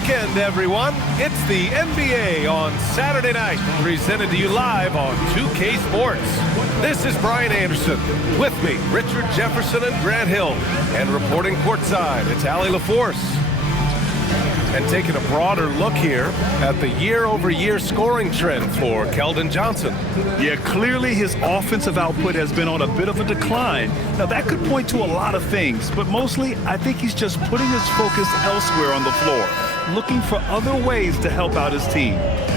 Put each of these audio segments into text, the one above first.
weekend, everyone. It's the NBA on Saturday night, presented to you live on 2K Sports. This is Brian Anderson. With me, Richard Jefferson and Grant Hill. And reporting courtside, it's Allie LaForce. And taking a broader look here at the year-over-year scoring trend for Keldon Johnson. Yeah, clearly his offensive output has been on a bit of a decline. Now, that could point to a lot of things, but mostly I think he's just putting his focus elsewhere on the floor, looking for other ways to help out his team.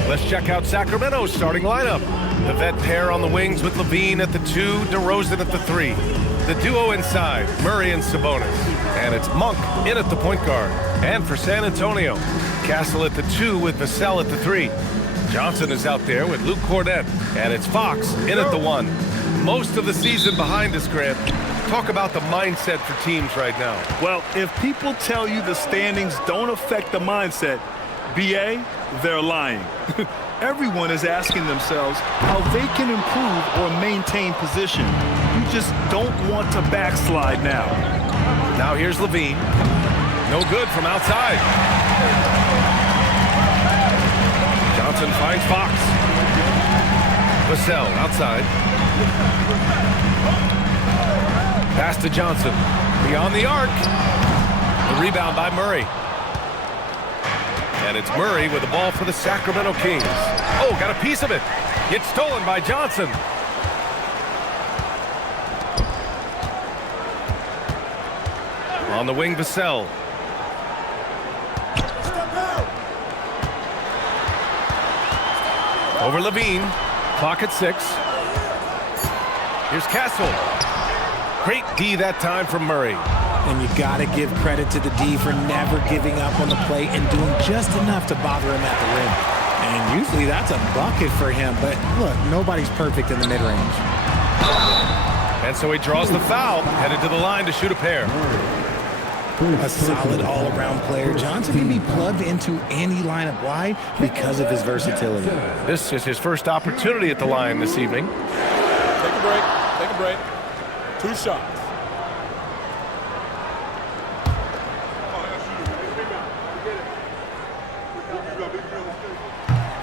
Let's check out Sacramento's starting lineup. The vet pair on the wings with Levine at the 2, DeRozan at the 3. The duo inside, Murray and Sabonis. And it's Monk in at the point guard. And for San Antonio, Castle at the 2 with Vassell at the 3. Johnson is out there with Luke Cornett. And it's Fox in at the 1. Most of the season behind us, Grant. Talk about the mindset for teams right now. Well, if people tell you the standings don't affect the mindset, BA, they're lying. Everyone is asking themselves how they can improve or maintain position. You just don't want to backslide now. Now here's Levine. No good from outside. Johnson finds Fox. Vassell outside. Pass to Johnson. Beyond the arc. The rebound by Murray. And it's Murray with the ball for the Sacramento Kings. Oh, got a piece of it. It's stolen by Johnson. On the wing, Vassell. Over Levine. Clock at 6. Here's Castle. Great D that time from Murray. And you got to give credit to the D for never giving up on the play and doing just enough to bother him at the rim. And usually that's a bucket for him, but look, nobody's perfect in the mid-range. And so he draws the foul, headed to the line to shoot a pair. A solid all-around player. Johnson can be plugged into any lineup wide because of his versatility. This is his first opportunity at the line this evening. Take a break. Take a break. 2 shots.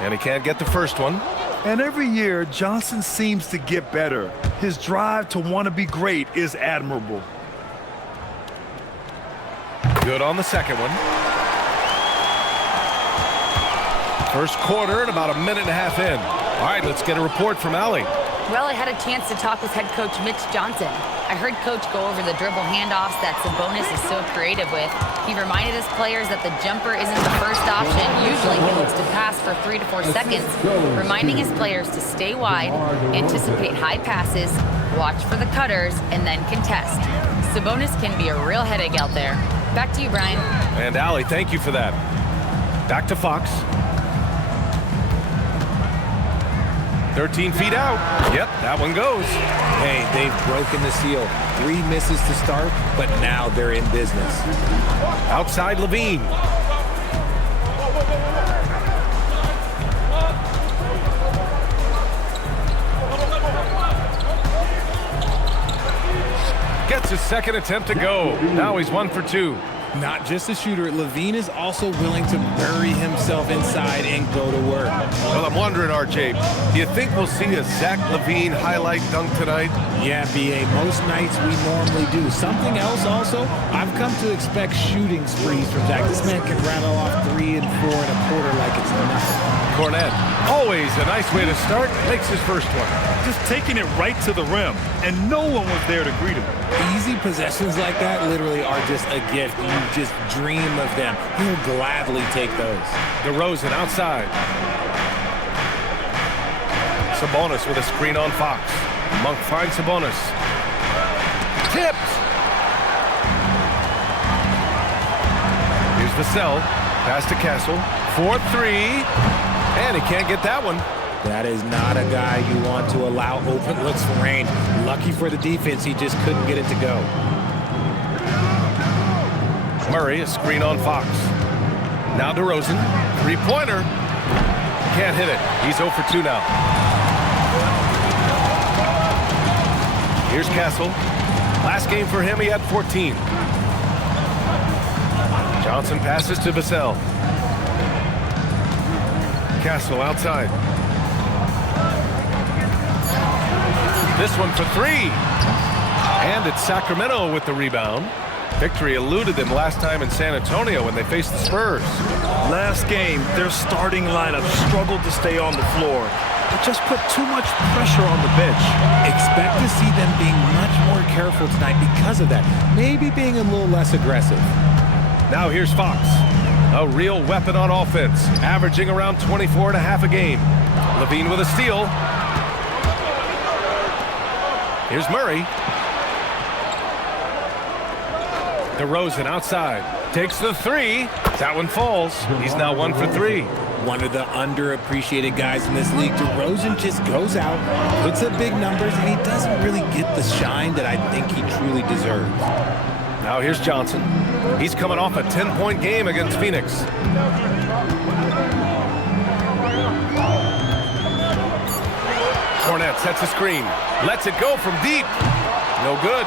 And he can't get the first one. And every year, Johnson seems to get better. His drive to want to be great is admirable. Good on the second one. First quarter and about a minute and a half in. All right, let's get a report from Allie. Well, I had a chance to talk with head coach Mitch Johnson. I heard coach go over the dribble handoffs that Sabonis is so creative with. He reminded his players that the jumper isn't the first option. Usually he looks to pass for 3 to 4 seconds, reminding his players to stay wide, anticipate high passes, watch for the cutters, and then contest. Sabonis can be a real headache out there. Back to you, Brian. And Allie, thank you for that. Back to Fox. 13 feet out. Yep, that one goes. Hey, they've broken the seal. 3 misses to start, but now they're in business. Outside Levine. Gets his second attempt to go. Now he's 1 for 2. Not just a shooter, Levine is also willing to bury himself inside and go to work. Well, I'm wondering, RJ, do you think we'll see a Zach LaVine highlight dunk tonight? Yeah, BA, most nights we normally do. Something else also, I've come to expect shooting sprees from Zach. This man can rattle off 3 and 4 and a quarter like it's nothing. Cornett, always a nice way to start, makes his first one. Just taking it right to the rim, and no one was there to greet him. Easy possessions like that literally are just a gift. You just dream of them. He'll gladly take those. DeRozan outside. Sabonis with a screen on Fox. Monk finds Sabonis. Tipped. Here's Vassell. Pass to Castle. 4-3. And he can't get that one. That is not a guy you want to allow open looks from range. Lucky for the defense, he just couldn't get it to go. Murray, a screen on Fox. Now DeRozan. 3-pointer. Can't hit it. He's 0 for 2 now. Here's Castle. Last game for him, he had 14. Johnson passes to Vassell. Castle outside. This one for three. And it's Sacramento with the rebound. Victory eluded them last time in San Antonio when they faced the Spurs. Last game, their starting lineup struggled to stay on the floor. It just put too much pressure on the bench. Expect to see them being much more careful tonight because of that. Maybe being a little less aggressive. Now here's Fox. A real weapon on offense, averaging around 24.5 a game. Levine with a steal. Here's Murray. DeRozan outside. Takes the three. That one falls. He's now 1 for 3. One of the underappreciated guys in this league. DeRozan just goes out, puts up big numbers, and he doesn't really get the shine that I think he truly deserves. Now here's Johnson. He's coming off a 10-point game against Phoenix. Cornette sets a screen. Lets it go from deep. No good.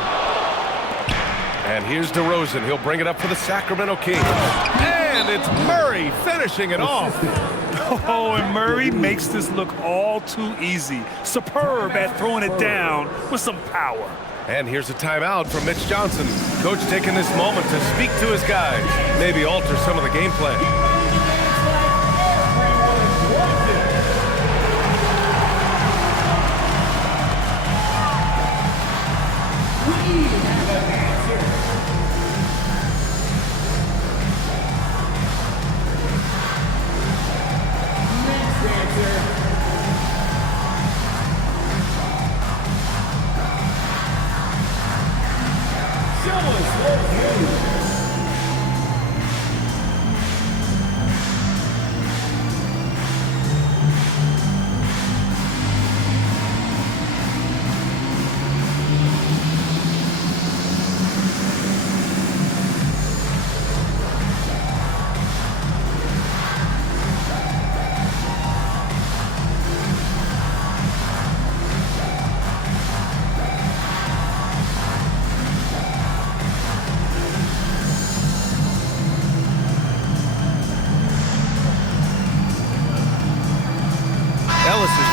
And here's DeRozan. He'll bring it up for the Sacramento Kings. And it's Murray finishing it off. Oh, and Murray makes this look all too easy. Superb at throwing it down with some power. And here's a timeout from Mitch Johnson. Coach taking this moment to speak to his guys. Maybe alter some of the game plan.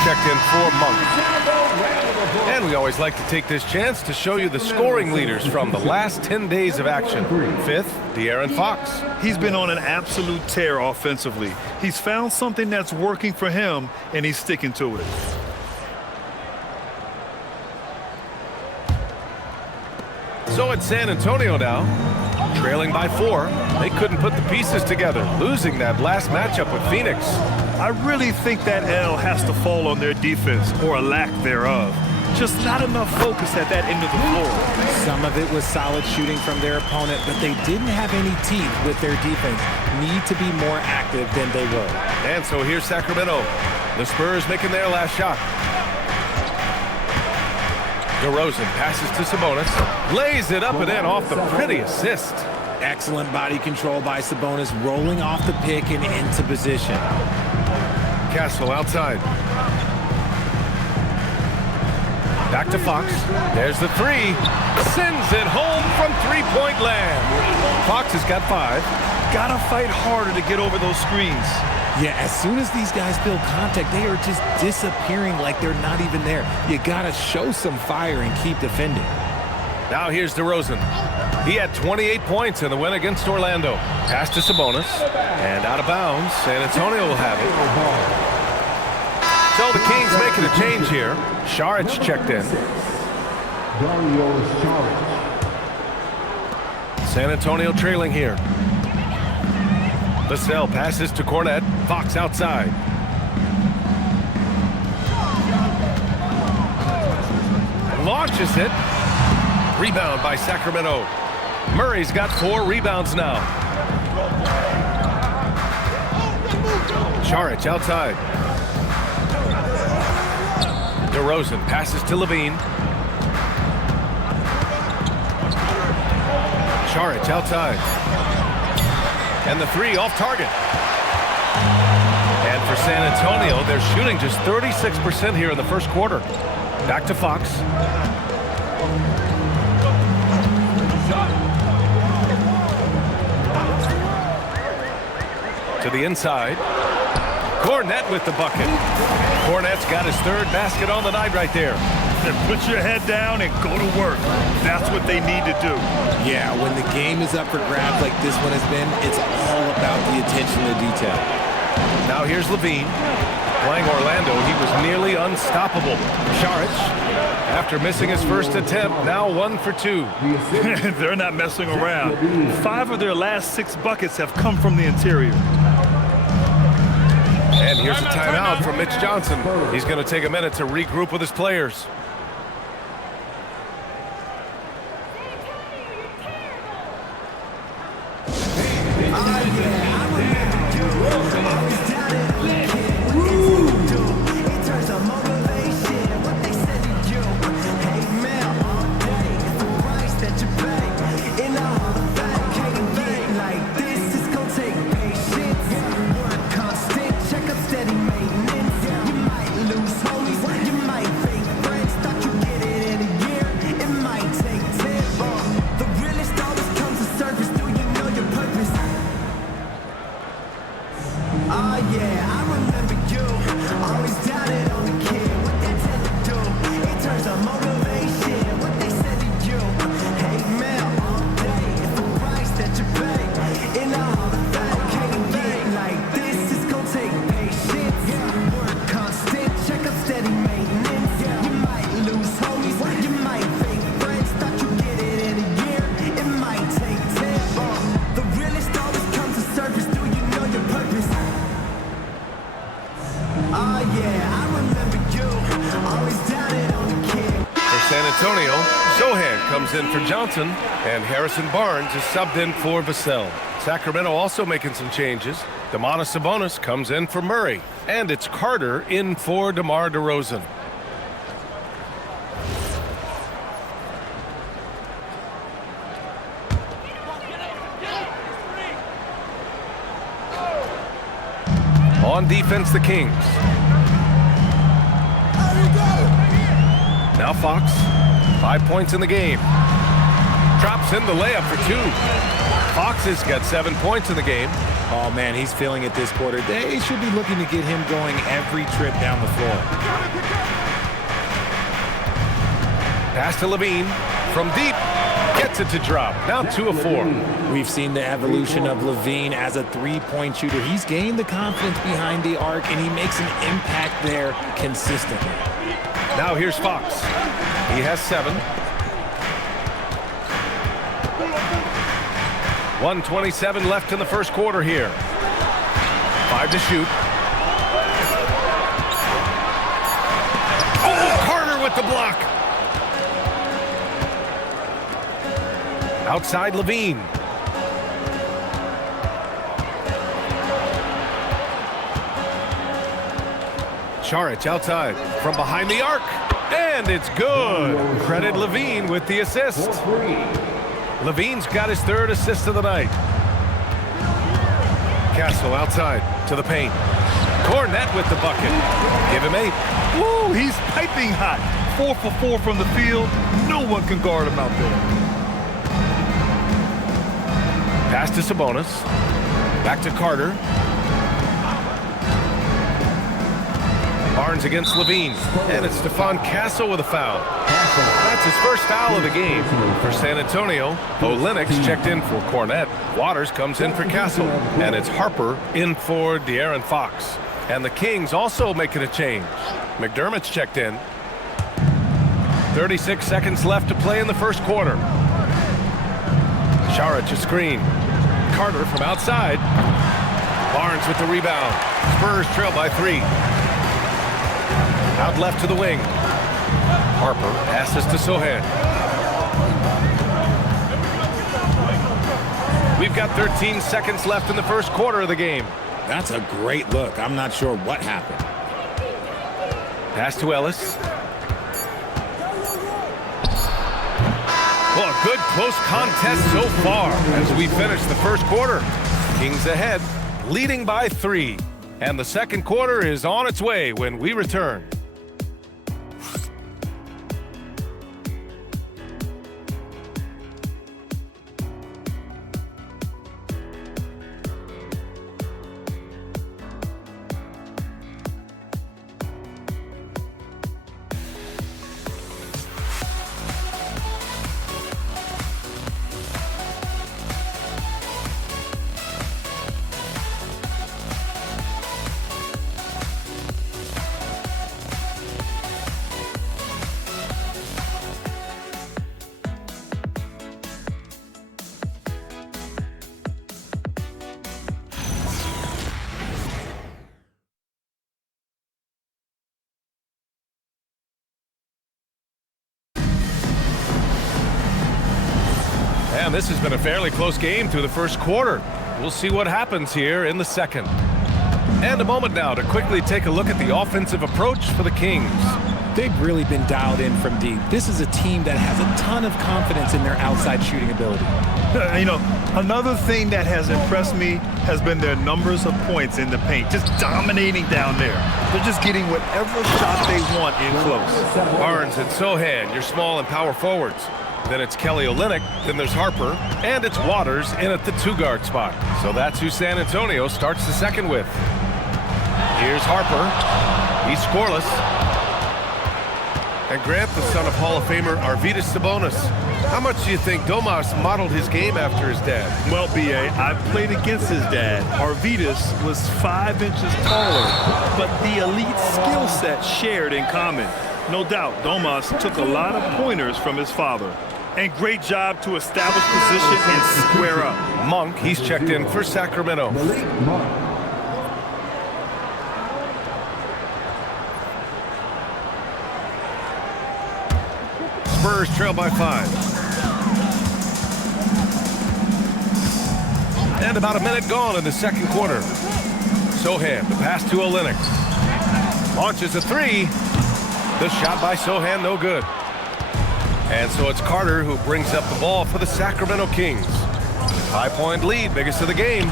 Checked in for Monk. And we always like to take this chance to show you the scoring leaders from the last 10 days of action. 5th, De'Aaron Fox. He's been on an absolute tear offensively. He's found something that's working for him, and he's sticking to it. So it's San Antonio now, trailing by 4. They couldn't put the pieces together, losing that last matchup with Phoenix. I really think that L has to fall on their defense, or a lack thereof. Just not enough focus at that end of the floor. Some of it was solid shooting from their opponent, but they didn't have any teeth with their defense. Need to be more active than they were. And so here's Sacramento. The Spurs making their last shot. DeRozan passes to Sabonis. Lays it up and in off the pretty assist. Excellent body control by Sabonis, rolling off the pick and into position. Castle outside. Back to Fox. There's the three. Sends it home from three-point land. Fox has got 5. Gotta fight harder to get over those screens. Yeah, as soon as these guys feel contact, they are just disappearing like they're not even there. You gotta show some fire and keep defending. Now here's DeRozan. He had 28 points in the win against Orlando. Pass to Sabonis. And out of bounds. San Antonio will have it. So the Kings making a change here. Saric checked in. San Antonio trailing here. Vassell passes to Cornette. Fox outside. Launches it. Rebound by Sacramento. Murray's got 4 rebounds now. Saric outside. DeRozan passes to Levine. Saric outside. And the 3 off target. And for San Antonio, they're shooting just 36% here in the first quarter. Back to Fox. To the inside. Cornette with the bucket. Cornette's got his third basket on the night right there. Then put your head down and go to work. That's what they need to do. Yeah, when the game is up for grabs like this one has been, it's all about the attention to detail. Now here's Levine. Playing Orlando, he was nearly unstoppable. Saric, after missing his first attempt, now 1 for 2. They're not messing around. 5 of their last 6 buckets have come from the interior. And here's a timeout from Mitch Johnson. He's going to take a minute to regroup with his players. Antonio, Zohan comes in for Johnson, and Harrison Barnes is subbed in for Vassell. Sacramento also making some changes. Domantas Sabonis comes in for Murray, and it's Carter in for DeMar DeRozan. On defense, the Kings. Now Fox, 5 points in the game. Drops in the layup for 2. Fox has got 7 points in the game. Oh, man, he's feeling it this quarter. They should be looking to get him going every trip down the floor. Pass to Levine from deep. Gets it to drop. Now 2 of 4. We've seen the evolution of Levine as a three-point shooter. He's gained the confidence behind the arc, and he makes an impact there consistently. Now here's Fox. He has 7. 1:27 left in the first quarter here. 5 to shoot. Oh, Carter with the block. Outside Levine. Saric outside from behind the arc, and it's good. Credit Levine with the assist. Levine's got his 3rd assist of the night. Castle outside to the paint. Cornette with the bucket. Give him 8. Woo, he's piping hot. 4 for 4 from the field. No one can guard him out there. Pass to Sabonis. Back to Carter. Barnes against Levine. And it's Stephon Castle with a foul. That's his first foul of the game. For San Antonio, Olenek's checked in for Cornette. Waters comes in for Castle. And it's Harper in for De'Aaron Fox. And the Kings also making a change. McDermott's checked in. 36 seconds left to play in the first quarter. Saric a screen. Carter from outside. Barnes with the rebound. Spurs trail by 3. Out left to the wing. Harper passes to Sohan. We've got 13 seconds left in the first quarter of the game. That's a great look. I'm not sure what happened. Pass to Ellis. Well, a good close contest so far as we finish the first quarter. Kings ahead, leading by 3. And the second quarter is on its way when we return. And this has been a fairly close game through the first quarter. We'll see what happens here in the second. And a moment now to quickly take a look at the offensive approach for the Kings. They've really been dialed in from deep. This is a team that has a ton of confidence in their outside shooting ability. You know, another thing that has impressed me has been their numbers of points in the paint, just dominating down there. They're just getting whatever shot they want in close. Barnes and Sohan, your small and power forwards. Then it's Kelly Olynyk, then there's Harper, and it's Waters in at the 2-guard spot. So that's who San Antonio starts the second with. Here's Harper. He's scoreless. And Grant, the son of Hall of Famer Arvydas Sabonis. How much do you think Domas modeled his game after his dad? Well, B.A., I played against his dad. Arvydas was 5 inches taller, but the elite skill set shared in common. No doubt, Domas took a lot of pointers from his father. And great job to establish position and square up. Monk, he's checked in for Sacramento. Spurs trail by 5. And about a minute gone in the second quarter. Sohan, the pass to Olynyk. Launches a 3. The shot by Sohan, no good. And so it's Carter who brings up the ball for the Sacramento Kings. 5-point lead, biggest of the game.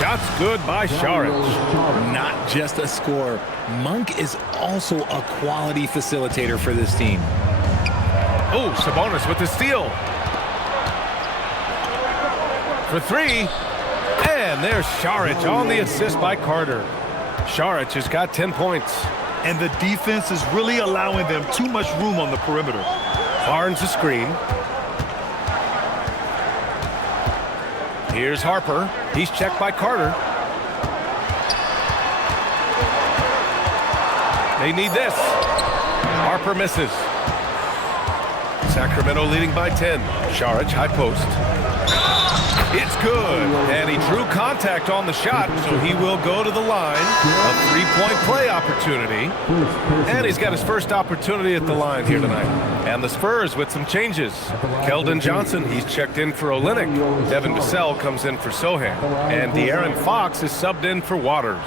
Shots good by Saric. Not just a scorer. Monk is also a quality facilitator for this team. Oh, Sabonis with the steal. For 3. And there's Saric on the assist by Carter. Saric has got 10 points. And the defense is really allowing them too much room on the perimeter. Barnes a screen. Here's Harper. He's checked by Carter. They need this. Harper misses. Sacramento leading by 10. Saric, high post. It's good. And he drew contact on the shot, so he will go to the line. A 3-point play opportunity. And he's got his first opportunity at the line here tonight. And the Spurs with some changes. Keldon Johnson, he's checked in for Olynyk. Devin Vassell comes in for Sohan. And De'Aaron Fox is subbed in for Waters.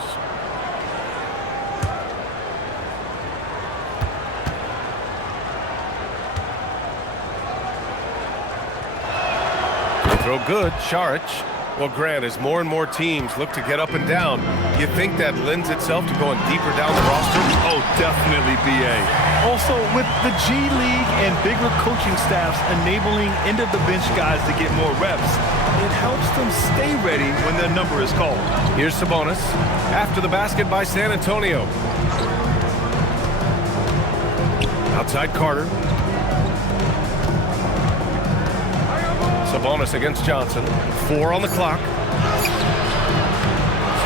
Throw good, Saric. Well, Grant, as more and more teams look to get up and down, you think that lends itself to going deeper down the roster? Oh, definitely, B.A. Also, with the G League and bigger coaching staffs enabling end-of-the-bench guys to get more reps, it helps them stay ready when their number is called. Here's Sabonis. After the basket by San Antonio. Outside Carter. Sabonis against Johnson. 4 on the clock.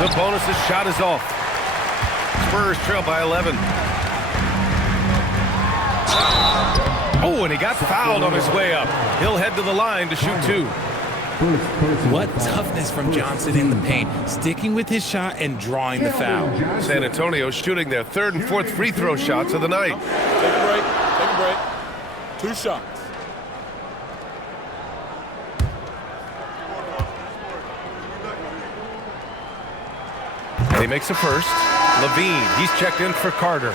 Sabonis' shot is off. Spurs trail by 11. Oh, and he got fouled on his way up. He'll head to the line to shoot 2. What toughness from Johnson in the paint, sticking with his shot and drawing the foul. San Antonio shooting their 3rd and 4th free throw shots of the night. Take a break. Take a break. 2 shots. And he makes a first. Levine, he's checked in for Carter.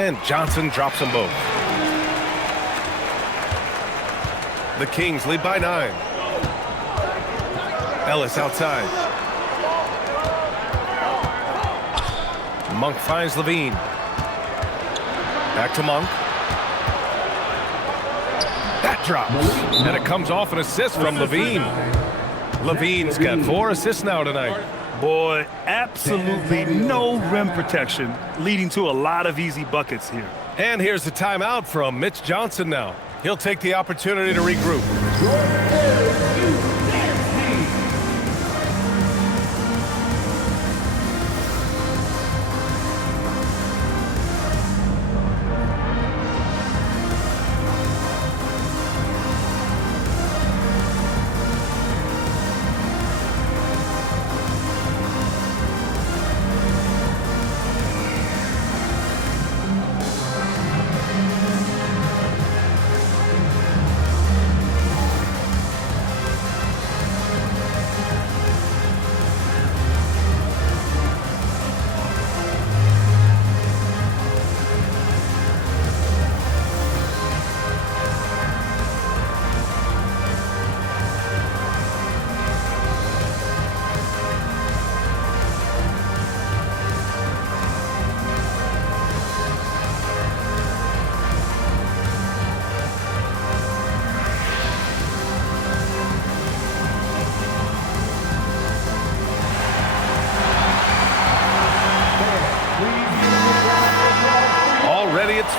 And Johnson drops them both. The Kings lead by 9. Ellis outside. Monk finds Levine. Back to Monk. That drops. And it comes off an assist from Levine. Levine's got 4 assists now tonight. Boy, absolutely no rim protection, leading to a lot of easy buckets here. And here's the timeout from Mitch Johnson now. He'll take the opportunity to regroup.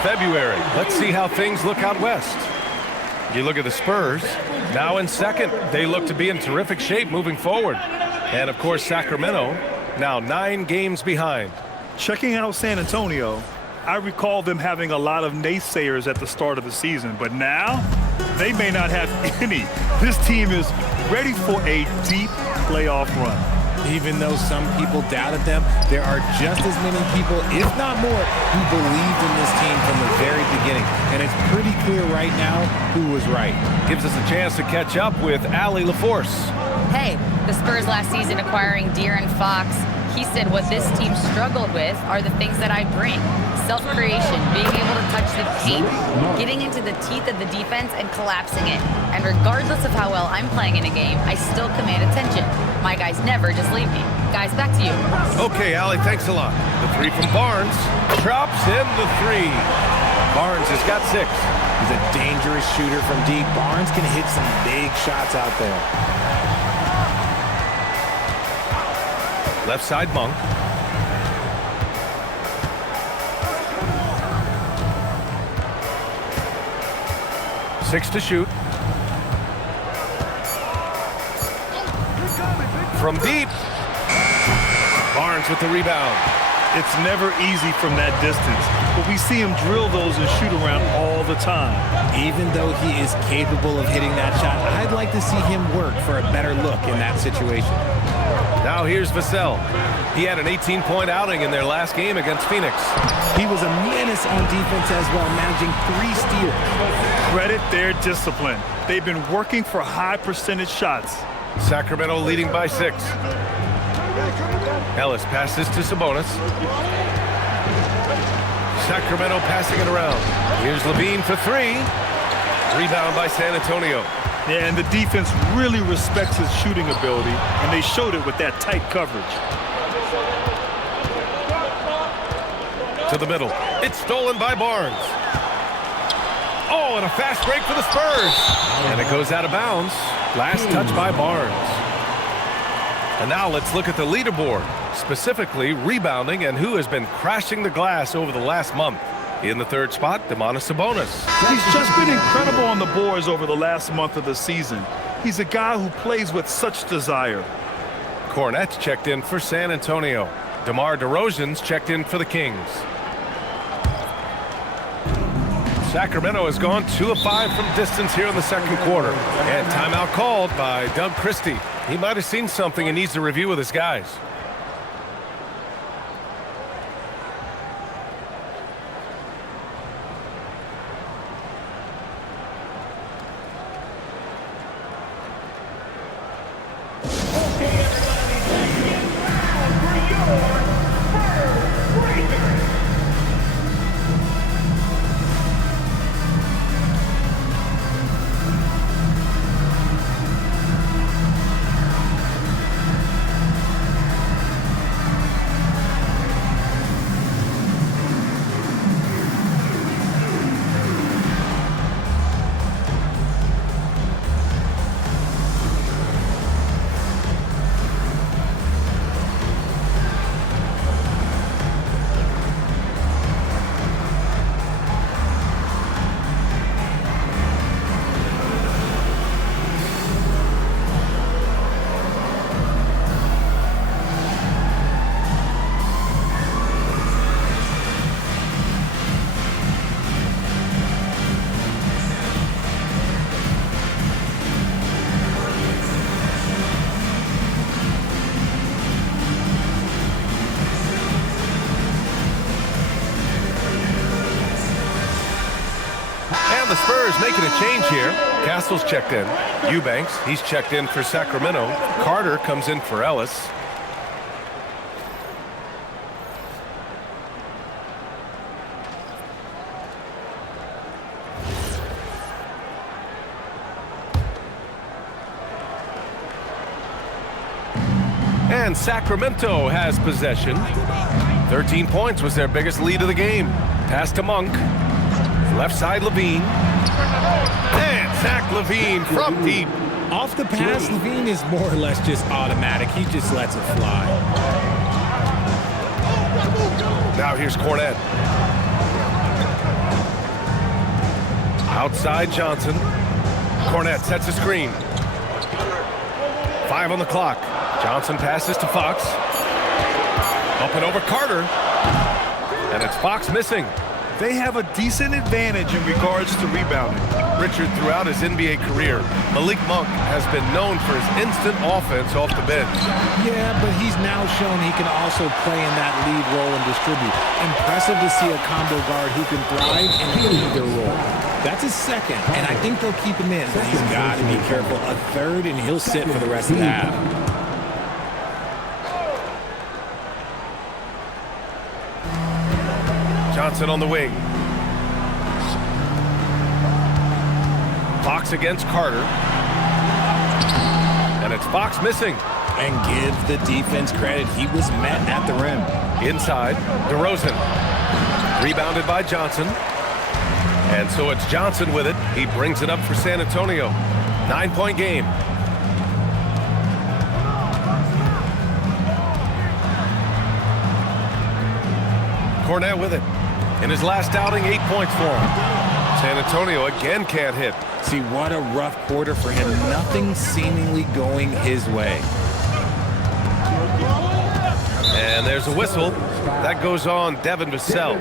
February. Let's see how things look out west. You look at the Spurs, now in second. They look to be in terrific shape moving forward. And, of course, Sacramento, now 9 games behind. Checking out San Antonio, I recall them having a lot of naysayers at the start of the season, but now they may not have any. This team is ready for a deep playoff run. Even though some people doubted them, there are just as many people, if not more, who believed in this team from the very beginning. And it's pretty clear right now who was right. Gives us a chance to catch up with Allie LaForce. Hey, the Spurs last season acquiring De'Aaron Fox. He said what this team struggled with are the things that I bring. Self-creation, being able to touch the paint, getting into the teeth of the defense and collapsing it. And regardless of how well I'm playing in a game, I still command attention. My guys never just leave me. Guys, back to you. Okay, Allie, thanks a lot. The 3 from Barnes. Drops in the 3. Barnes has got 6. He's a dangerous shooter from deep. Barnes can hit some big shots out there. Left side, Monk. Six to shoot. From deep. Barnes with the rebound. It's never easy from that distance, but we see him drill those and shoot around all the time. Even though he is capable of hitting that shot, I'd like to see him work for a better look in that situation. Now here's Vassell. He had an 18-point outing in their last game against Phoenix. He was a menace on defense as well, managing 3 steals. Credit their discipline. They've been working for high percentage shots. Sacramento leading by 6. Ellis passes to Sabonis. Sacramento passing it around. Here's Levine for 3. Rebound by San Antonio. Yeah, and the defense really respects his shooting ability, and they showed it with that tight coverage. To the middle. It's stolen by Barnes. Oh, and a fast break for the Spurs. And it goes out of bounds. Last touch by Barnes. And now let's look at the leaderboard, specifically rebounding and who has been crashing the glass over the last month. In the 3rd spot, Domantas Sabonis. He's just been incredible on the boards over the last month of the season. He's a guy who plays with such desire. Cornette's checked in for San Antonio. DeMar DeRozan's checked in for the Kings. Sacramento has gone 2 of 5 from distance here in the 2nd quarter. And timeout called by Doug Christie. He might have seen something and needs to review with his guys. The Spurs making a change here. Castle's checked in. Eubanks, he's checked in for Sacramento. Carter comes in for Ellis. And Sacramento has possession. 13 points was their biggest lead of the game. Pass to Monk. Left side, Levine. And Zach Levine from deep. Off the pass, Levine is more or less just automatic. He just lets it fly. Now here's Cornette. Outside Johnson. Cornette sets a screen. 5 on the clock. Johnson passes to Fox. Up and over Carter. And it's Fox missing. They have a decent advantage in regards to rebounding. Richard, throughout his NBA career, Malik Monk has been known for his instant offense off the bench. Yeah, but he's now shown he can also play in that lead role and distribute. Impressive to see a combo guard who can thrive in either role. That's his second, and I think they'll keep him in, but he's got to be careful. A third, and he'll sit for the rest of the half. Johnson on the wing. Fox against Carter. And it's Fox missing. And give the defense credit. He was met at the rim. Inside, DeRozan. Rebounded by Johnson. And so it's Johnson with it. He brings it up for San Antonio. 9-point game. Cornette with it. In his last outing, 8 points for him. San Antonio again can't hit. See, what a rough quarter for him. Nothing seemingly going his way. And there's a whistle. That goes on Devin Vassell.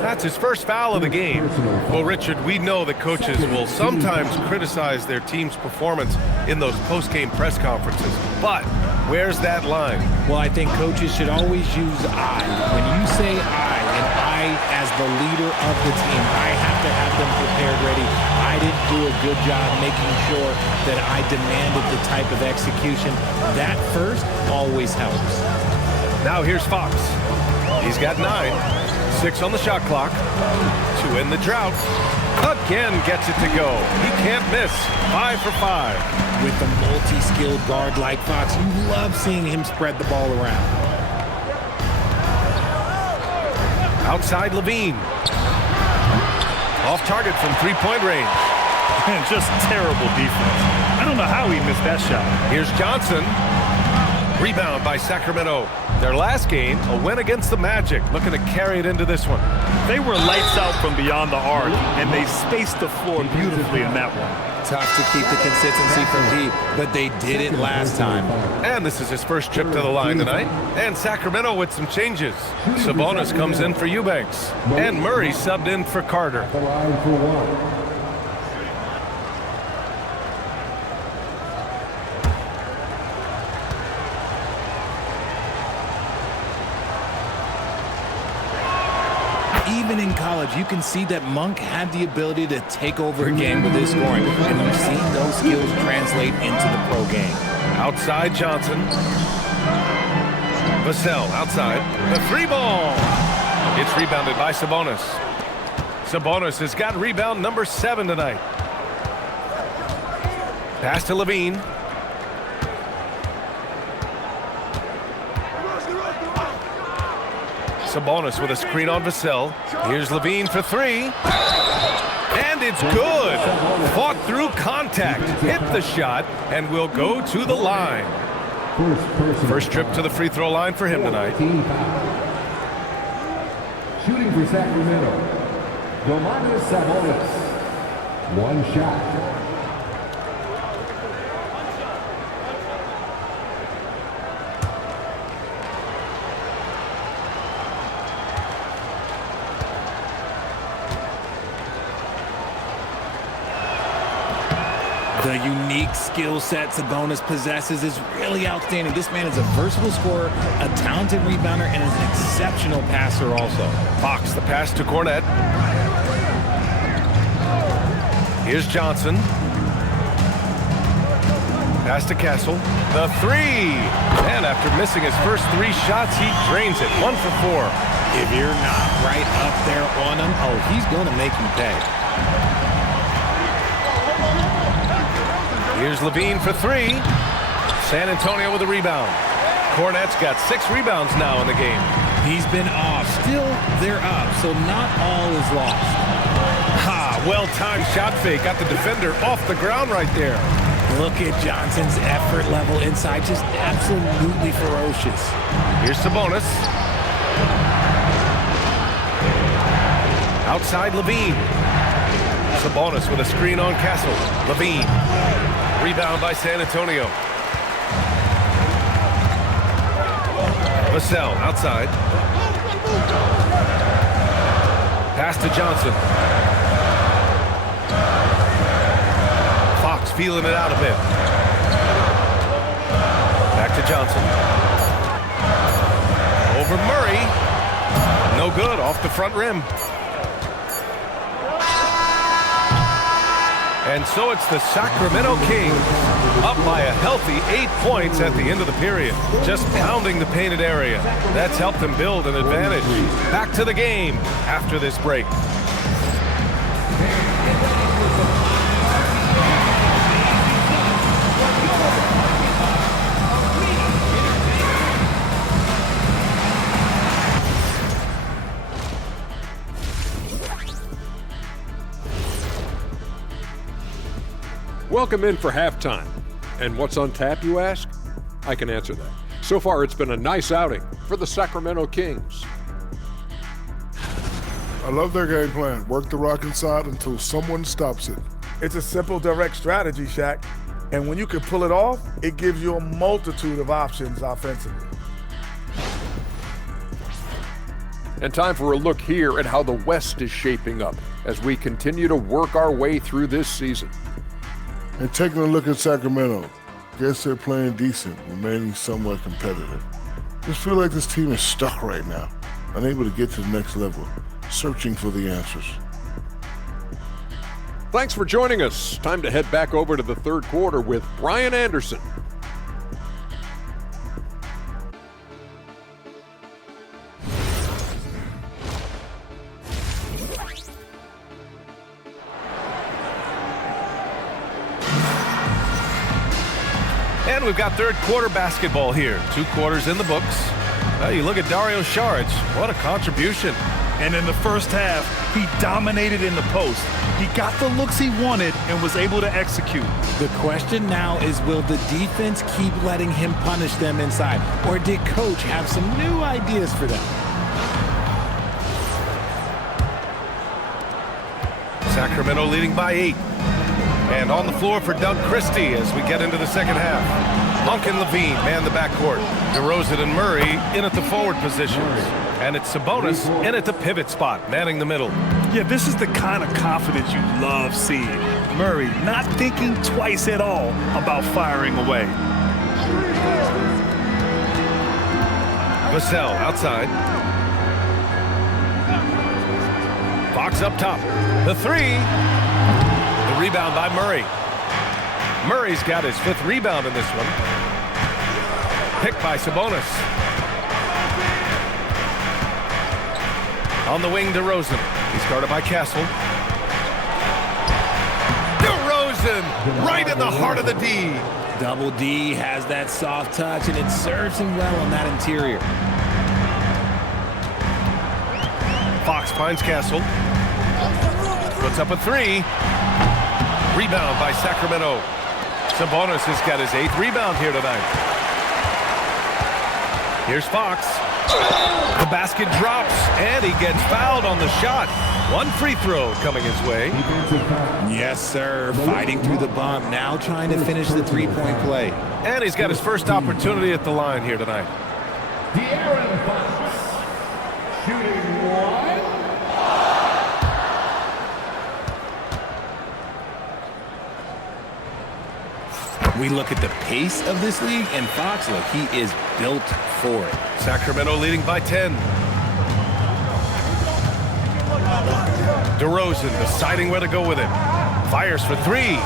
That's his first foul of the game. Well, Richard, we know that coaches will sometimes criticize their team's performance in those post-game press conferences. But where's that line? Well, I think coaches should always use I. When you say I, and I as the leader of the team, I have to have them prepared ready. I didn't do a good job making sure that I demanded the type of execution. That first always helps. Now here's Fox. He's got 9. 6 on the shot clock. To end the drought. Again gets it to go. He can't miss. 5 for 5. With a multi-skilled guard like Fox, you love seeing him spread the ball around. Outside Levine. Off target from 3-point range. And just terrible defense. I don't know how he missed that shot. Here's Johnson. Rebound by Sacramento. Their last game, a win against the Magic, looking to carry it into this one. They were lights out from beyond the arc, and they spaced the floor beautifully in that one. Tough to keep the consistency from deep, but they did it last time. And this is his first trip to the line tonight. And Sacramento with some changes. Sabonis comes in for Eubanks. And Murray subbed in for Carter. Even in college, you can see that Monk had the ability to take over a game with his scoring, and we've seen those skills translate into the pro game. Outside Johnson. Vassell outside. The 3-ball. It's rebounded by Sabonis. Sabonis has got rebound number 7 tonight. Pass to Levine. Sabonis with a screen on Vassell. Here's Levine for 3. And it's good. Fought through contact. Hit the shot and will go to the line. First trip to the free throw line for him tonight. Shooting for Sacramento, Domantas Sabonis. 1 shot. The unique skill set Sabonis possesses is really outstanding. This man is a versatile scorer, a talented rebounder, and is an exceptional passer also. Fox, the pass to Cornette. Here's Johnson. Pass to Castle. The 3. And after missing his first 3 shots, he drains it. 1 for 4. If you're not right up there on him, oh, he's going to make you pay. Here's Levine for 3. San Antonio with a rebound. Cornette's got 6 rebounds now in the game. He's been off. Still, they're up, so not all is lost. Ha! Well-timed shot fake. Got the defender off the ground right there. Look at Johnson's effort level inside. Just absolutely ferocious. Here's Sabonis. Outside Levine. Sabonis with a screen on Castle. Levine. Rebound by San Antonio. Vassell outside. Pass to Johnson. Fox feeling it out a bit. Back to Johnson. Over Murray. No good, off the front rim. And so it's the Sacramento Kings up by a healthy 8 points at the end of the period. Just pounding the painted area. That's helped them build an advantage. Back to the game after this break. Welcome in for halftime. And what's on tap, you ask? I can answer that. So far, it's been a nice outing for the Sacramento Kings. I love their game plan. Work the rock inside until someone stops it. It's a simple, direct strategy, Shaq. And when you can pull it off, it gives you a multitude of options offensively. And time for a look here at how the West is shaping up as we continue to work our way through this season. And taking a look at Sacramento, guess they're playing decent, remaining somewhat competitive. Just feel like this team is stuck right now, unable to get to the next level, searching for the answers. Thanks for joining us. Time to head back over to the third quarter with Brian Anderson. And we've got third quarter basketball here. 2 quarters in the books. Well, you look at Dario Saric. What a contribution. And in the first half, he dominated in the post. He got the looks he wanted and was able to execute. The question now is, will the defense keep letting him punish them inside? Or did coach have some new ideas for them? Sacramento leading by 8. And on the floor for Doug Christie as we get into the second half. Monk and Levine man the backcourt. DeRozan and Murray in at the forward positions. And it's Sabonis in at the pivot spot, manning the middle. Yeah, this is the kind of confidence you love seeing. Murray not thinking twice at all about firing away. Vassell outside. Fox up top. The 3. The rebound by Murray. Murray's got his 5th rebound in this one. Picked by Sabonis. On the wing, DeRozan. He's guarded by Castle. DeRozan right in the heart of the D. Double D has that soft touch, and it serves him well on that interior. Fox finds Castle. Puts up a 3. Rebound by Sacramento. Sabonis has got his 8th rebound here tonight. Here's Fox. The basket drops, and he gets fouled on the shot. 1 free throw coming his way. Yes, sir. Fighting through the bump. Now trying to finish the three-point play. And he's got his first opportunity at the line here tonight. De'Aaron Fox, shooting 1. We look at the pace of this league, and Fox, look, he is built for it. Sacramento leading by 10. DeRozan deciding where to go with it. Fires for 3.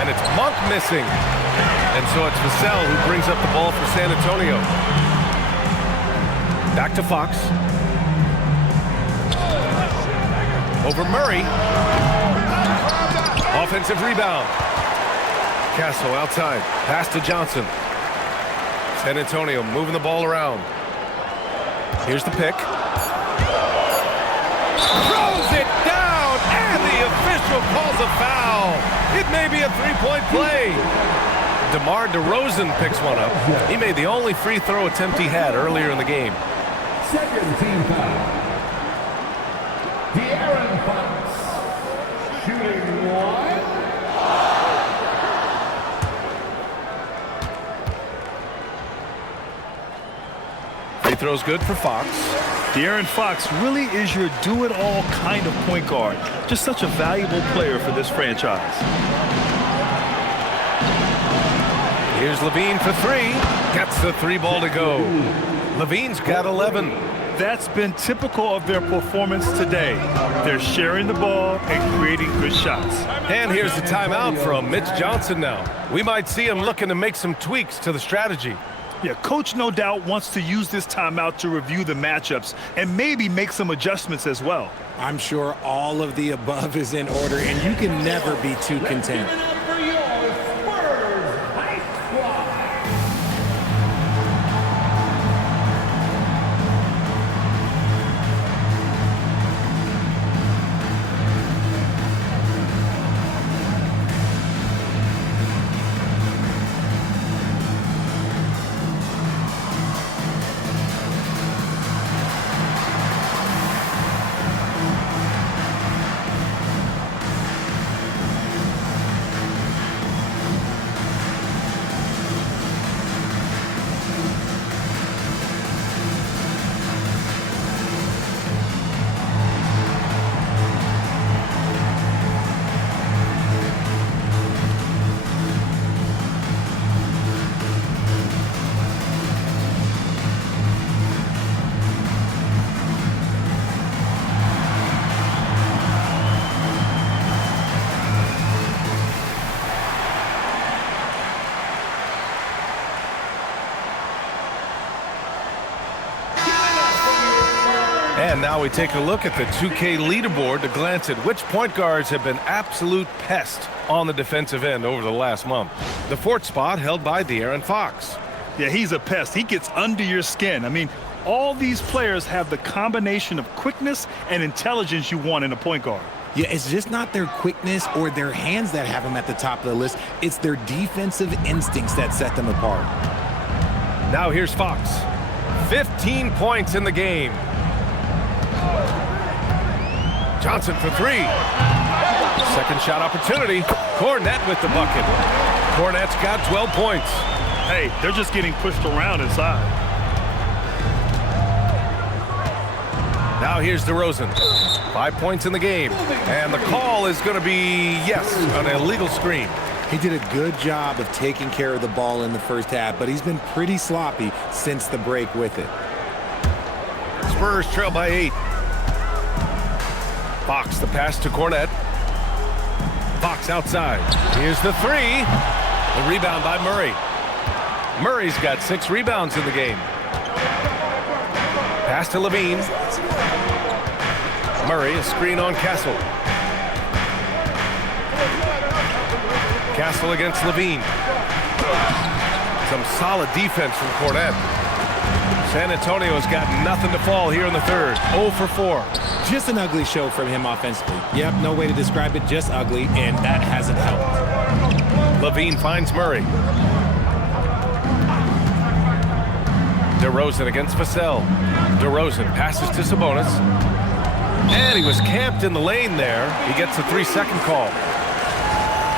And it's Monk missing. And so it's Vassell who brings up the ball for San Antonio. Back to Fox. Over Murray. Offensive rebound. Castle outside. Pass to Johnson. San Antonio moving the ball around. Here's the pick. Throws it down, and the official calls a foul. It may be a 3-point play. DeMar DeRozan picks one up. He made the only free throw attempt he had earlier in the game. Second team foul. De'Aaron Fox, shooting throw's good for Fox. De'Aaron Fox really is your do-it-all kind of point guard. Just such a valuable player for this franchise. Here's Levine for three. Gets the three ball to go. Levine's got 11. That's been typical of their performance today. They're sharing the ball and creating good shots. And here's the timeout from Mitch Johnson now. We might see him looking to make some tweaks to the strategy. Yeah, coach no doubt wants to use this timeout to review the matchups and maybe make some adjustments as well. I'm sure all of the above is in order, and you can never be too content. And now we take a look at the 2K leaderboard to glance at which point guards have been absolute pests on the defensive end over the last month. The fourth spot held by De'Aaron Fox. Yeah, he's a pest. He gets under your skin. I mean, all these players have the combination of quickness and intelligence you want in a point guard. Yeah, it's just not their quickness or their hands that have them at the top of the list. It's their defensive instincts that set them apart. Now here's Fox. 15 points in the game. Johnson for three. Second shot opportunity. Cornette with the bucket. Cornette's got 12 points. Hey, they're just getting pushed around inside. Now here's DeRozan. 5 points in the game. And the call is going to be, yes, an illegal screen. He did a good job of taking care of the ball in the first half, but he's been pretty sloppy since the break with it. Spurs trail by 8. Fox, the pass to Cornette. Fox outside. Here's the three. The rebound by Murray. Murray's got 6 rebounds in the game. Pass to Levine. Murray, a screen on Castle. Castle against Levine. Some solid defense from Cornette. San Antonio's got nothing to fall here in the third. 0 for 4. Just an ugly show from him offensively. Yep, no way to describe it, just ugly, and that hasn't helped. Levine finds Murray. DeRozan against Vassell. DeRozan passes to Sabonis. And he was camped in the lane there. He gets a 3-second call.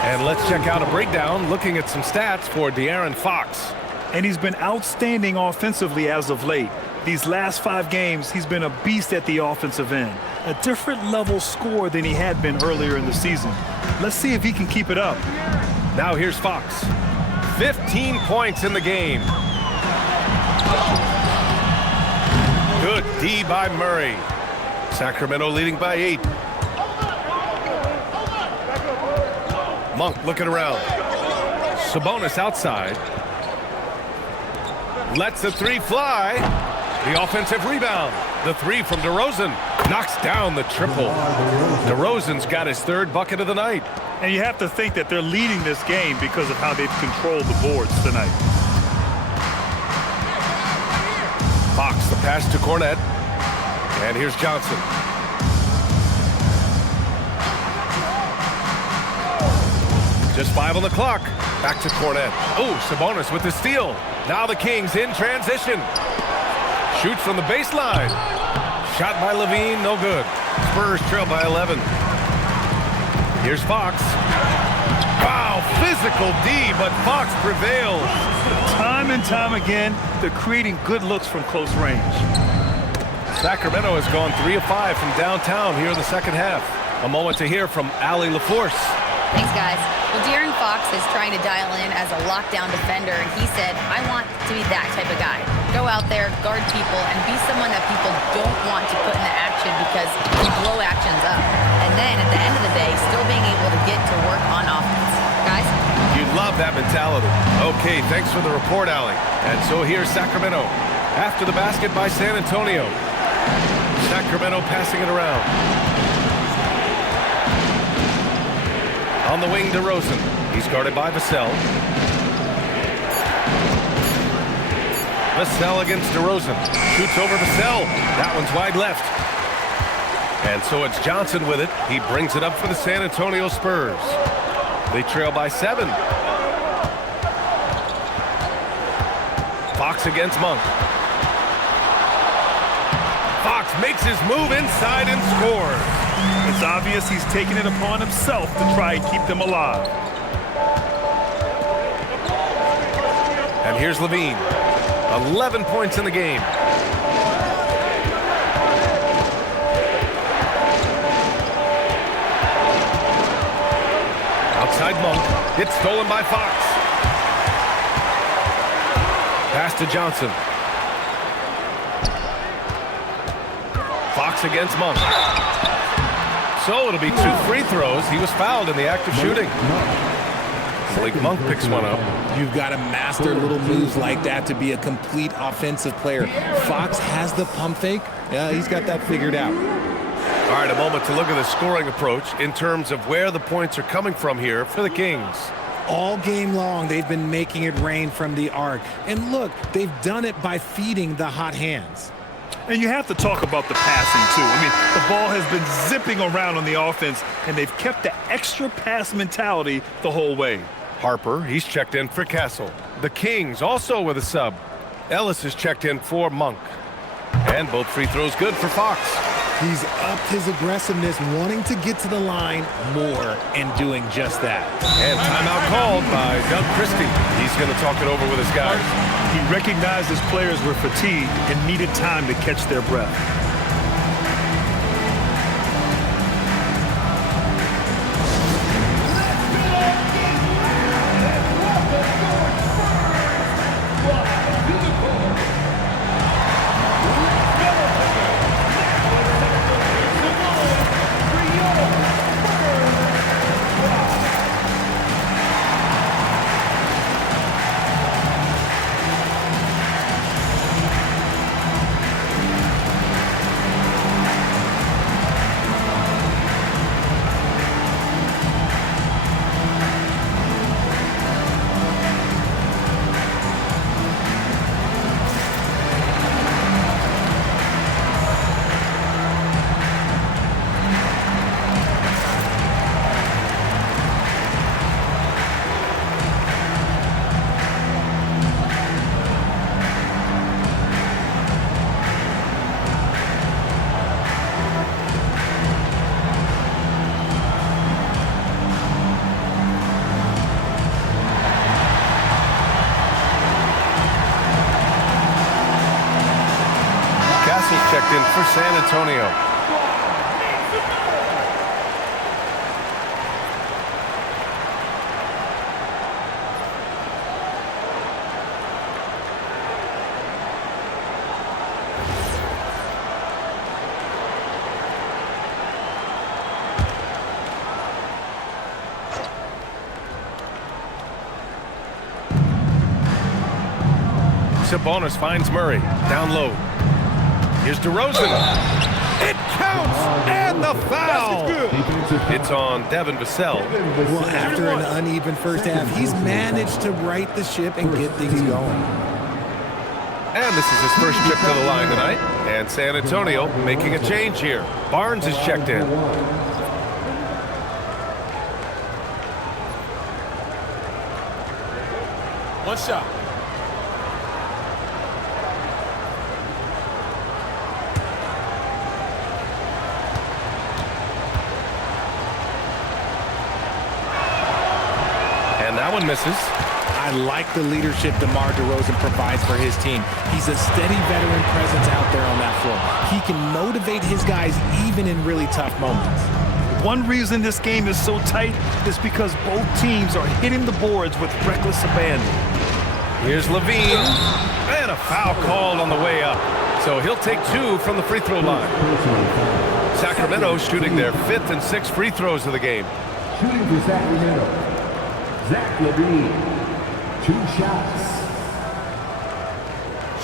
And let's check out a breakdown looking at some stats for De'Aaron Fox. And he's been outstanding offensively as of late. These last 5 games, he's been a beast at the offensive end. A different level score than he had been earlier in the season. Let's see if he can keep it up. Now here's Fox. 15 points in the game. Good D by Murray. Sacramento leading by 8. Monk looking around. Sabonis outside. Lets the three fly. The offensive rebound. The three from DeRozan. Knocks down the triple. DeRozan's got his 3rd bucket of the night. And you have to think that they're leading this game because of how they've controlled the boards tonight. Fox, the pass to Cornette. And here's Johnson. Just 5 on the clock. Back to Cornette. Oh, Sabonis with the steal. Now the Kings in transition. Shoots from the baseline. Shot by Levine, no good. Spurs trail by 11. Here's Fox. Wow, physical D, but Fox prevails. Time and time again, they're creating good looks from close range. Sacramento has gone 3 of 5 from downtown here in the second half. A moment to hear from Allie LaForce. Thanks, guys. Well, De'Aaron Fox is trying to dial in as a lockdown defender, and he said, I want to be that type of guy. Go out there, guard people, and be someone that people don't want to put into action because you blow actions up. And then, at the end of the day, still being able to get to work on offense. Guys? You love that mentality. Okay, thanks for the report, Allie. And so here's Sacramento. After the basket by San Antonio. Sacramento passing it around. On the wing, DeRozan. He's guarded by Vassell. Vassell against DeRozan. Shoots over Vassell. That one's wide left. And so it's Johnson with it. He brings it up for the San Antonio Spurs. They trail by 7. Fox against Monk. Fox makes his move inside and scores. It's obvious he's taking it upon himself to try and keep them alive. And here's Levine. 11 points in the game. Outside Monk. It's stolen by Fox. Pass to Johnson. Fox against Monk. So it'll be 2 free throws. He was fouled in the act of shooting. Blake Monk picks one up. You've got to master little moves like that to be a complete offensive player. Fox has the pump fake. Yeah, he's got that figured out. All right, a moment to look at the scoring approach in terms of where the points are coming from here for the Kings. All game long, they've been making it rain from the arc. And look, they've done it by feeding the hot hands. And you have to talk about the passing, too. I mean, the ball has been zipping around on the offense, and they've kept the extra pass mentality the whole way. Harper, he's checked in for Castle. The Kings also with a sub. Ellis is checked in for Monk. And both free throws good for Fox. He's upped his aggressiveness, wanting to get to the line more and doing just that. And timeout called by Doug Christie. He's going to talk it over with his guys. He recognized his players were fatigued and needed time to catch their breath. Checked in for San Antonio. Sabonis finds Murray down low. Here's DeRozan. It counts, and the foul. It's on Devin Vassell. Well, after an uneven first half, he's managed to right the ship and get things going. And this is his first trip to the line tonight. And San Antonio making a change here. Barnes is checked in. One shot. And that one misses. I I like the leadership DeMar DeRozan provides for his team. He's a steady veteran presence out there on that floor. He can motivate his guys even in really tough moments. One reason this game is so tight is because both teams are hitting the boards with reckless abandon. Here's Levine, and a foul called on the way up. So he'll take 2 from the free throw line. Sacramento shooting their 5th and 6th free throws of the game. Shooting for Sacramento, Zach Levine. 2 shots.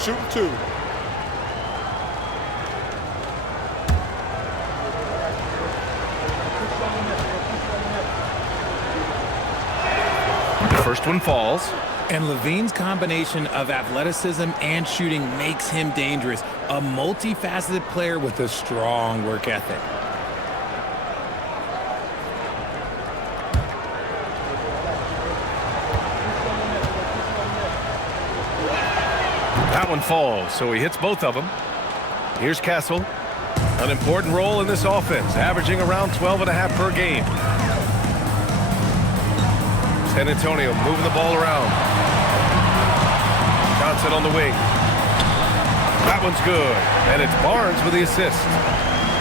Shooting 2. The first one falls. And Levine's combination of athleticism and shooting makes him dangerous. A multifaceted player with a strong work ethic. That one falls, so he hits both of them. Here's Castle. An important role in this offense, averaging around 12.5 per game. San Antonio moving the ball around. Johnson on the wing. That one's good. And it's Barnes with the assist.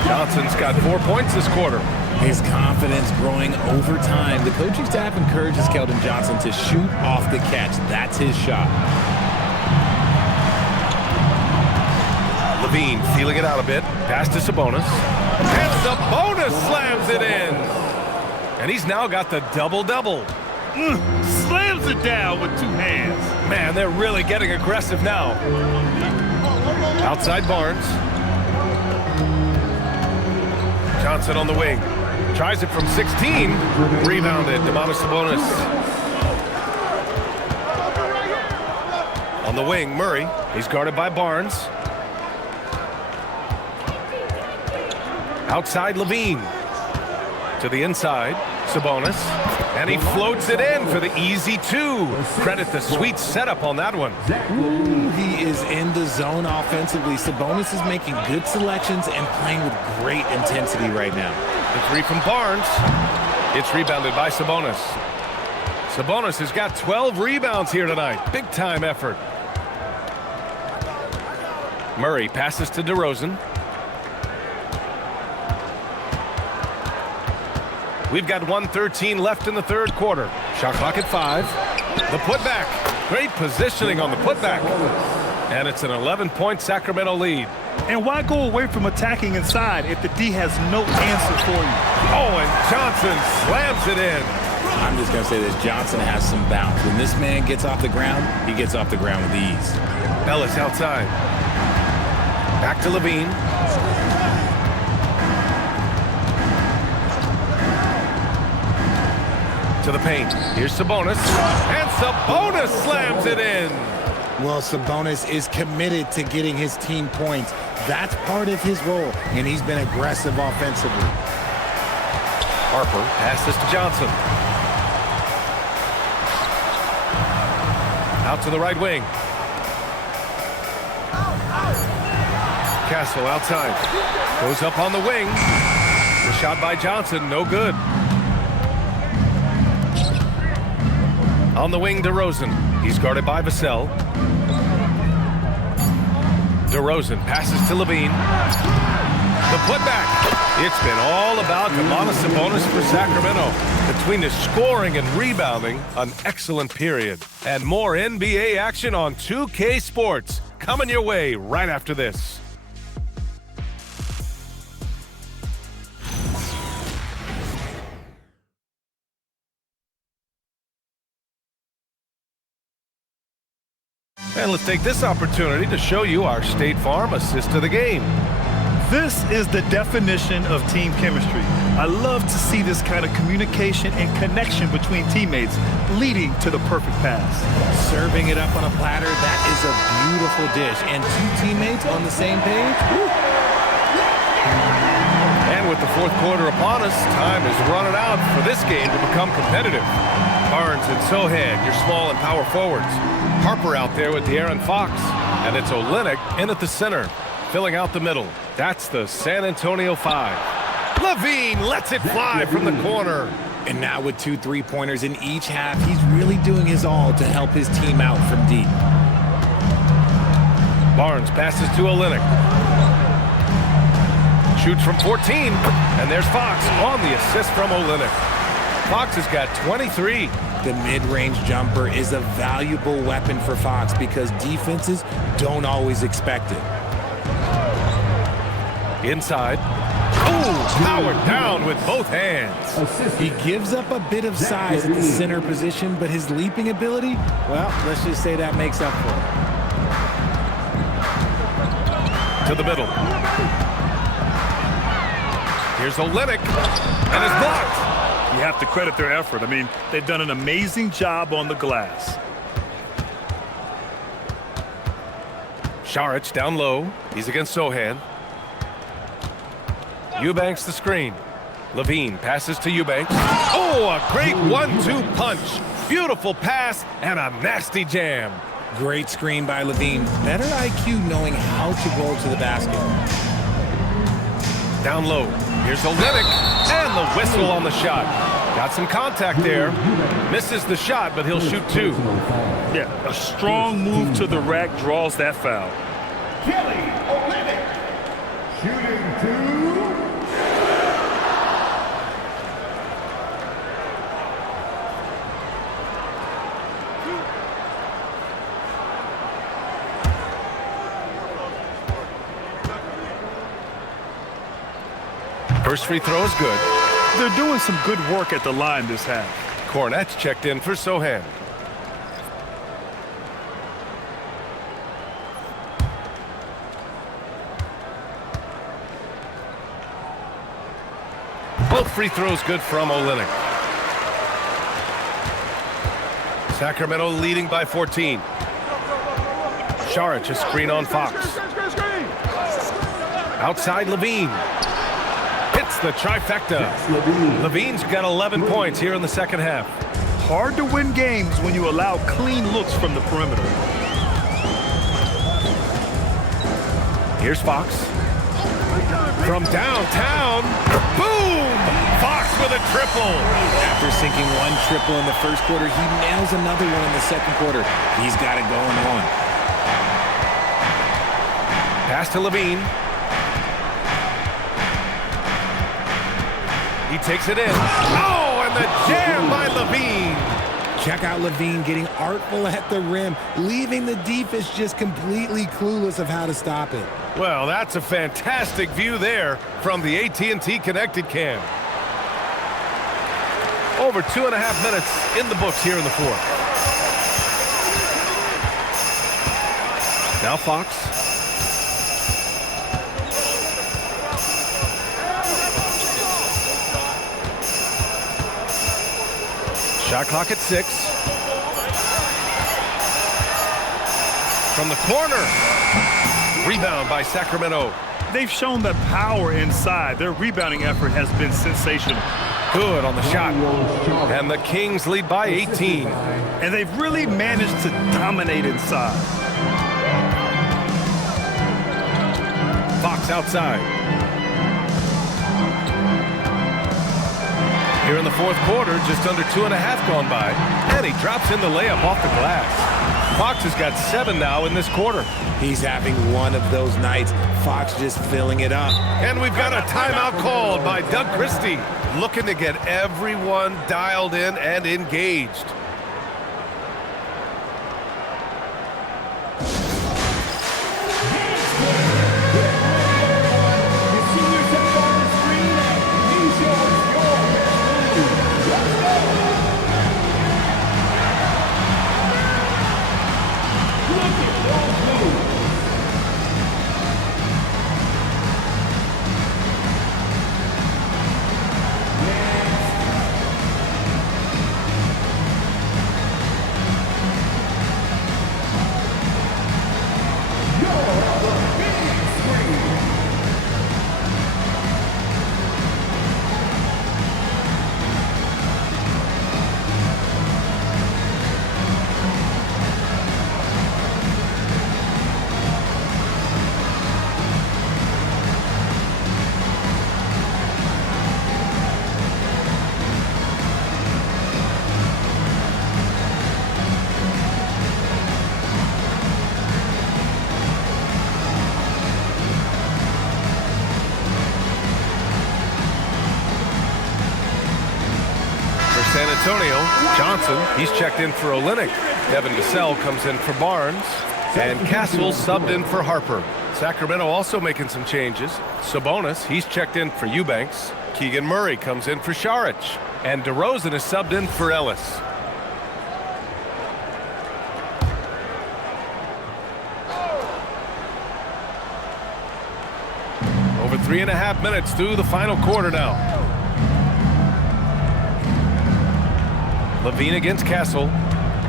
Johnson's got 4 points this quarter. His confidence growing over time. The coaching staff encourages Keldon Johnson to shoot off the catch. That's his shot. Levine feeling it out a bit. Pass to Sabonis. And Sabonis slams it in. And he's now got the double-double. Slams it down with 2 hands. Man, they're really getting aggressive now. Outside Barnes. Johnson on the wing. Tries it from 16. Rebounded. Domantas Sabonis. On the wing, Murray. He's guarded by Barnes. Outside Levine. To the inside. Sabonis. And he floats it in for the easy 2. Credit the sweet setup on that one. Ooh, he is in the zone offensively. Sabonis is making good selections and playing with great intensity right now. The 3 from Barnes. It's rebounded by Sabonis. Sabonis has got 12 rebounds here tonight. Big time effort. Murray passes to DeRozan. We've got 1:13 left in the third quarter. Shot clock at 5. The putback. Great positioning on the putback. And it's an 11-point Sacramento lead. And why go away from attacking inside if the D has no answer for you? Oh, and Johnson slams it in. I'm just going to say this. Johnson has some bounce. When this man gets off the ground, he gets off the ground with ease. Ellis outside. Back to Levine. To the paint. Here's Sabonis. And Sabonis slams it in. Well, Sabonis is committed to getting his team points. That's part of his role, and he's been aggressive offensively. Harper passes to Johnson. Out to the right wing. Castle outside. Goes up on the wing. The shot by Johnson, no good. On the wing, DeRozan. He's guarded by Vassell. DeRozan passes to Levine. The putback. It's been all about Domantas Sabonis for Sacramento. Between the scoring and rebounding, an excellent period. And more NBA action on 2K Sports. Coming your way right after this. And let's take this opportunity to show you our State Farm assist to the game. This is the definition of team chemistry. I love to see this kind of communication and connection between teammates leading to the perfect pass. Serving it up on a platter, that is a beautiful dish. And 2 teammates on the same page. Woo. And with the fourth quarter upon us, time is running out for this game to become competitive. Barnes and Sohan, your small and power forwards. Harper out there with De'Aaron Fox. And it's Olynyk in at the center, filling out the middle. That's the San Antonio 5. Levine lets it fly from the corner. And now with 2 3-pointers in each half, he's really doing his all to help his team out from deep. Barnes passes to Olynyk. Shoots from 14, and there's Fox on the assist from Olynyk. Fox has got 23. The mid-range jumper is a valuable weapon for Fox because defenses don't always expect it. Inside. Oh, powered down with both hands. He gives up a bit of size at the center position, but his leaping ability, well, let's just say that makes up for it. To the middle. Here's Olynyk, and it's blocked. You have to credit their effort. I mean, they've done an amazing job on the glass. Saric down low. He's against Sohan. Eubanks the screen. Levine passes to Eubanks. Oh, a great 1-2 punch. Beautiful pass and a nasty jam. Great screen by Levine. Better IQ knowing how to roll to the basket. Down low. Here's Olynyk. And the whistle on the shot. Got some contact there. Misses the shot, but he'll shoot 2. Yeah, a strong move to the rack draws that foul. Kelly Olynyk, shooting 2. First free throw is good. They're doing some good work at the line this half. Cornette's checked in for Sohan. Both free throws good from Olynyk. Sacramento leading by 14. Saric a screen on Fox. Outside Levine. Hits the trifecta. Levine's got 11 points here in the second half. Hard to win games when you allow clean looks from the perimeter. Here's Fox. From downtown. Boom! Fox with a triple. After sinking 1 triple in the first quarter, he nails another one in the second quarter. He's got it going on. Pass to Levine. He takes it in. Oh, and the jam by Levine. Check out Levine getting artful at the rim, leaving the defense just completely clueless of how to stop it. Well, that's a fantastic view there from the AT&T Connected Cam. Over 2.5 minutes in the books here in the fourth. Now Fox. Shot clock at 6. From the corner. Rebound by Sacramento. They've shown that power inside. Their rebounding effort has been sensational. Good on the shot. And the Kings lead by 18. And they've really managed to dominate inside. Fox outside. Here in the fourth quarter, just under 2.5 gone by. And he drops in the layup off the glass. Fox has got 7 now in this quarter. He's having one of those nights. Fox just filling it up. And we've got a timeout called by Doug Christie, looking to get everyone dialed in and engaged. Antonio. Johnson, he's checked in for Olynyk. Devin Vassell comes in for Barnes. And Castle subbed in for Harper. Sacramento also making some changes. Sabonis, he's checked in for Eubanks. Keegan Murray comes in for Šarić. And DeRozan is subbed in for Ellis. Over 3.5 minutes through the final quarter now. LaVine against Castle.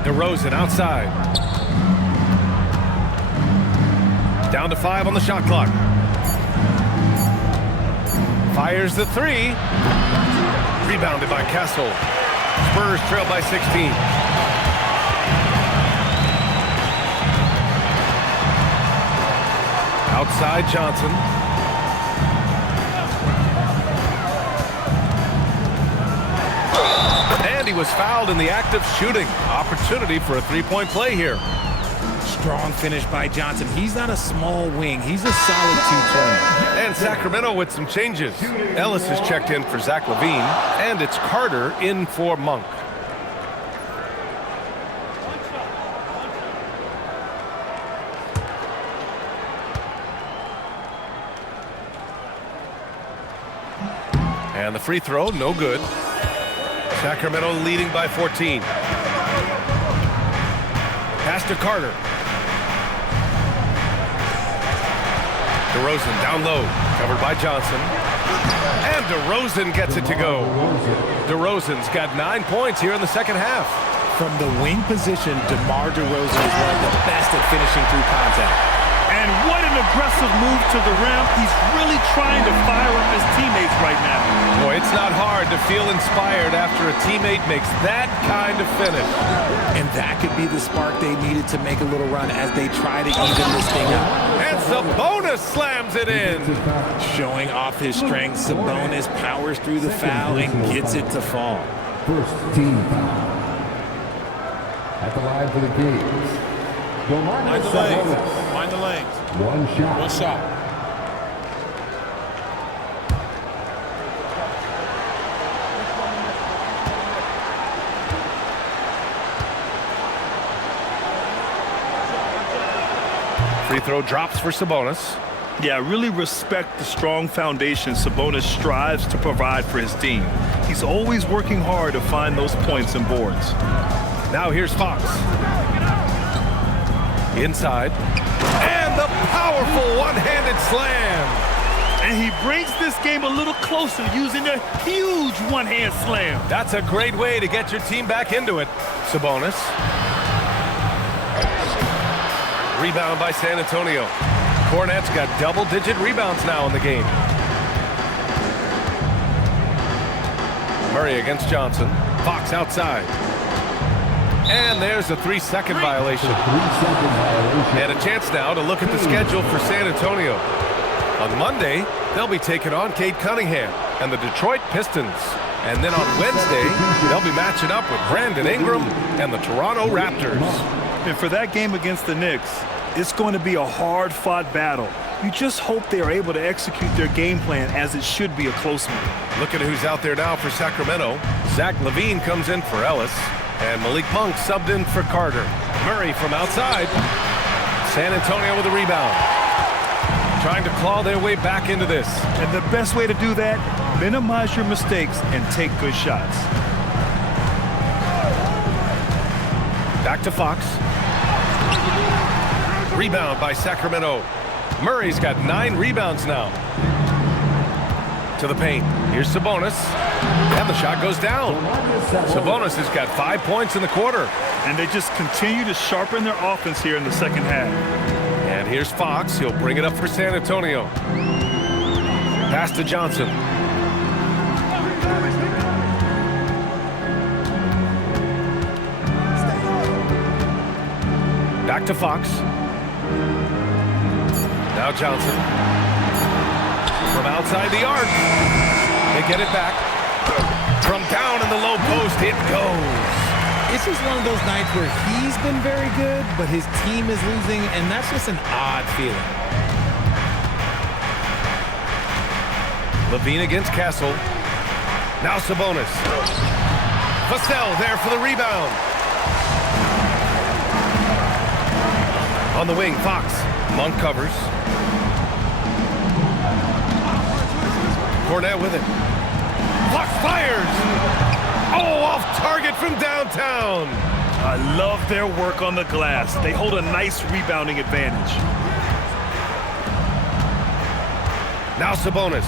DeRozan outside. Down to 5 on the shot clock. Fires the 3. Rebounded by Castle. Spurs trail by 16. Outside Johnson. And he was fouled in the act of shooting. Opportunity for a three-point play here. Strong finish by Johnson. He's not a small wing. He's a solid 220. And Sacramento with some changes. Ellis is checked in for Zach LaVine, and it's Carter in for Monk. And the free throw, no good. Sacramento leading by 14. Pass to Carter. DeRozan down low, covered by Johnson. And DeRozan gets it to go. DeRozan's got 9 points here in the second half. From the wing position, DeMar DeRozan is one of the best at finishing through contact. And what an aggressive move to the rim. He's really trying to fire up his teammates right now. Boy, it's not hard to feel inspired after a teammate makes that kind of finish. And that could be the spark they needed to make a little run as they try to even this thing up. And Sabonis slams it in. Showing off his strength, Sabonis powers through the foul and gets it to fall. First team foul. At the line for the Kings. Mind the lanes. Mind the lanes. One shot. One shot. Free throw drops for Sabonis. Yeah, really respect the strong foundation Sabonis strives to provide for his team. He's always working hard to find those points and boards. Now here's Fox. Inside. And the powerful one-handed slam. And he brings this game a little closer using a huge one-hand slam. That's a great way to get your team back into it. Sabonis. Rebound by San Antonio. Cornette's got double-digit rebounds now in the game. Murray against Johnson. Fox outside. And there's a 3-second violation. And a chance now to look at the schedule for San Antonio. On Monday, they'll be taking on Cade Cunningham and the Detroit Pistons. And then on Wednesday, they'll be matching up with Brandon Ingram and the Toronto Raptors. And for that game against the Knicks, it's going to be a hard-fought battle. You just hope they are able to execute their game plan as it should be a close one. Look at who's out there now for Sacramento. Zach LaVine comes in for Ellis. And Malik Monk subbed in for Carter. Murray from outside. San Antonio with a rebound. Trying to claw their way back into this. And the best way to do that, minimize your mistakes and take good shots. Back to Fox. Rebound by Sacramento. Murray's got 9 rebounds now. To the paint. Here's Sabonis. And the shot goes down. Sabonis has got 5 points in the quarter. And they just continue to sharpen their offense here in the second half. And here's Fox. He'll bring it up for San Antonio. Pass to Johnson. Back to Fox. Now Johnson. From outside the arc. They get it back. From down in the low post, it goes. It's just one of those nights where he's been very good, but his team is losing, and that's just an odd feeling. LaVine against Castle. Now Sabonis. Vassell there for the rebound. On the wing, Fox. Monk covers. Cornette with it. Fox fires. Oh, off target from downtown. I love their work on the glass. They hold a nice rebounding advantage. Now Sabonis.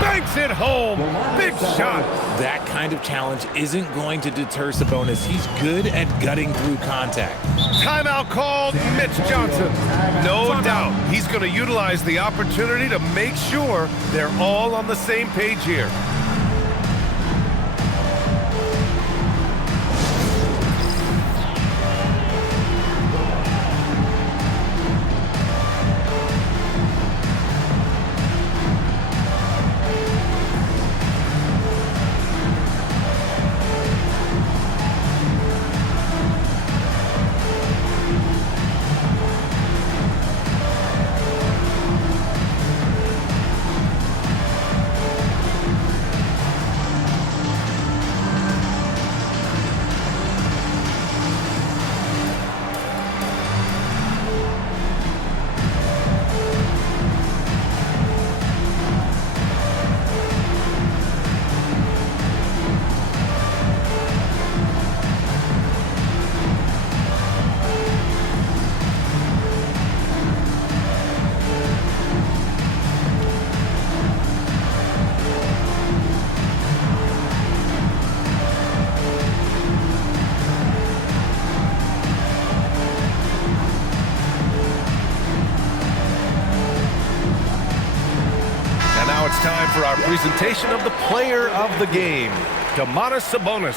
Banks it home. Big shot. That kind of challenge isn't going to deter Sabonis. He's good at gutting through contact. Timeout called. Mitch Johnson. No doubt he's going to utilize the opportunity to make sure they're all on the same page here. It's time for our presentation of the player of the game, Domantas Sabonis.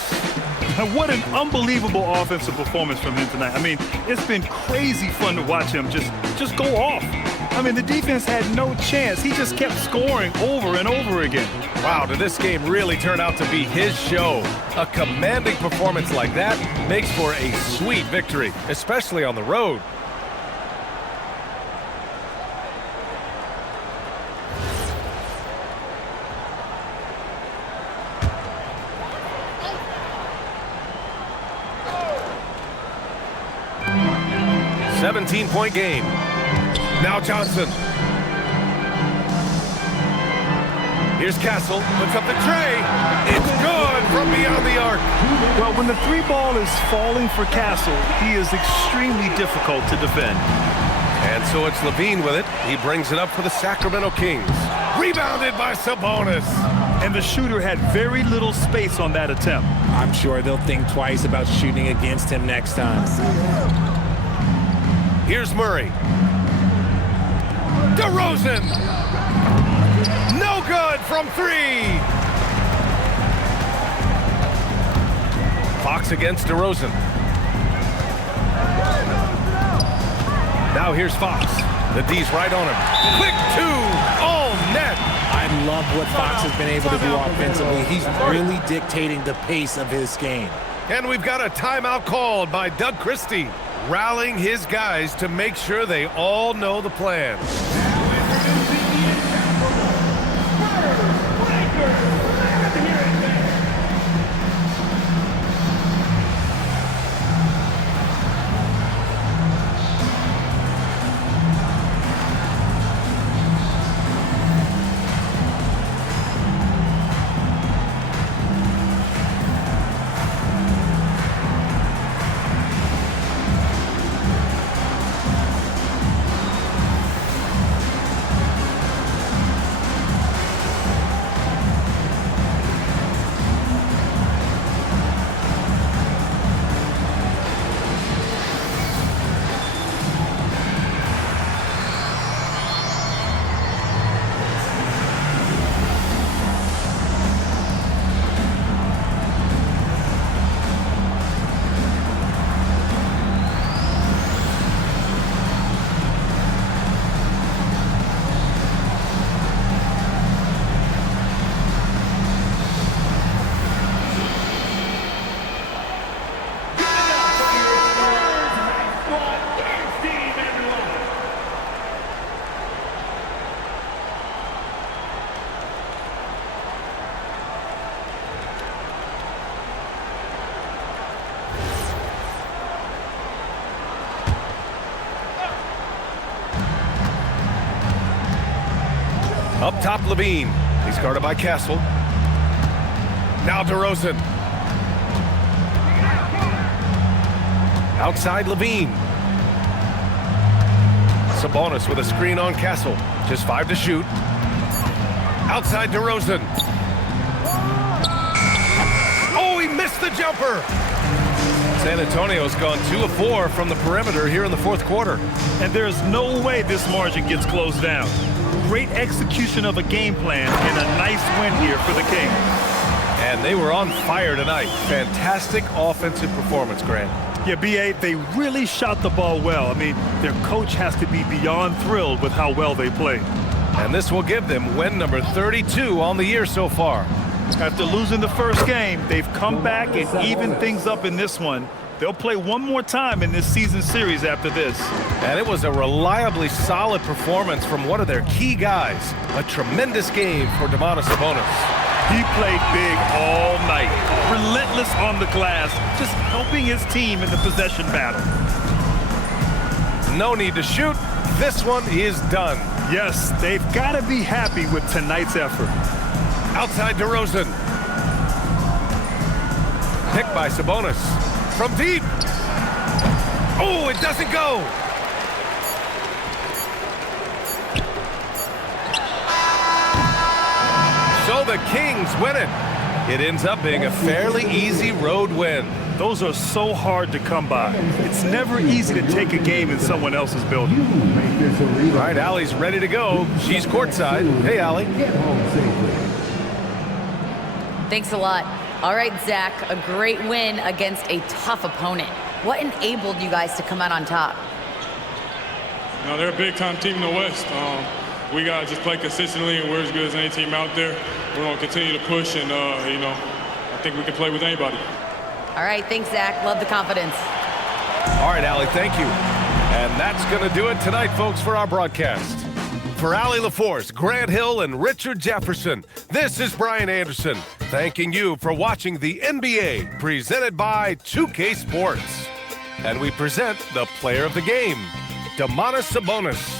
What an unbelievable offensive performance from him tonight. I mean, it's been crazy fun to watch him just go off. I mean, the defense had no chance. He just kept scoring over and over again. Wow, did this game really turn out to be his show? A commanding performance like that makes for a sweet victory, especially on the road. Point game. Now Johnson. Here's Castle. Puts up the tray. It's good from beyond the arc. Well, when the three ball is falling for Castle, he is extremely difficult to defend. And so it's Levine with it. He brings it up for the Sacramento Kings. Rebounded by Sabonis. And the shooter had very little space on that attempt. I'm sure they'll think twice about shooting against him next time. Here's Murray. DeRozan. No good from three. Fox against DeRozan. Now here's Fox. The D's right on him. Quick two. All net. I love what Fox has been able to do offensively. He's really dictating the pace of his game. And we've got a timeout called by Doug Christie, rallying his guys to make sure they all know the plan. Up top, Levine. He's guarded by Castle. Now DeRozan. Outside, Levine. Sabonis with a screen on Castle. Just 5 to shoot. Outside, DeRozan. Oh, he missed the jumper. San Antonio's gone 2 of 4 from the perimeter here in the fourth quarter. And there's no way this margin gets closed down. Great execution of a game plan and a nice win here for the Kings. And they were on fire tonight. Fantastic offensive performance, Grant. Yeah, B.A., they really shot the ball well. I mean, their coach has to be beyond thrilled with how well they played. And this will give them win number 32 on the year so far. After losing the first game, they've come back and evened things up in this one. They'll play one more time in this season series after this. And it was a reliably solid performance from one of their key guys. A tremendous game for Domantas Sabonis. He played big all night, relentless on the glass, just helping his team in the possession battle. No need to shoot. This one is done. Yes, they've got to be happy with tonight's effort. Outside DeRozan. Picked by Sabonis. From deep. Oh, it doesn't go. So the Kings win it. It ends up being a fairly easy road win. Those are so hard to come by. It's never easy to take a game in someone else's building. All right, Allie's ready to go. She's courtside. Hey, Allie. Thanks a lot. All right, Zach, a great win against a tough opponent. What enabled you guys to come out on top? You know, they're a big-time team in the West. We got to just play consistently, and we're as good as any team out there. We're going to continue to push, and, you know, I think we can play with anybody. All right, thanks, Zach. Love the confidence. All right, Allie, thank you. And that's going to do it tonight, folks, for our broadcast. For Allie LaForce, Grant Hill, and Richard Jefferson, this is Brian Anderson, thanking you for watching the NBA presented by 2K Sports. And we present the player of the game, Domantas Sabonis.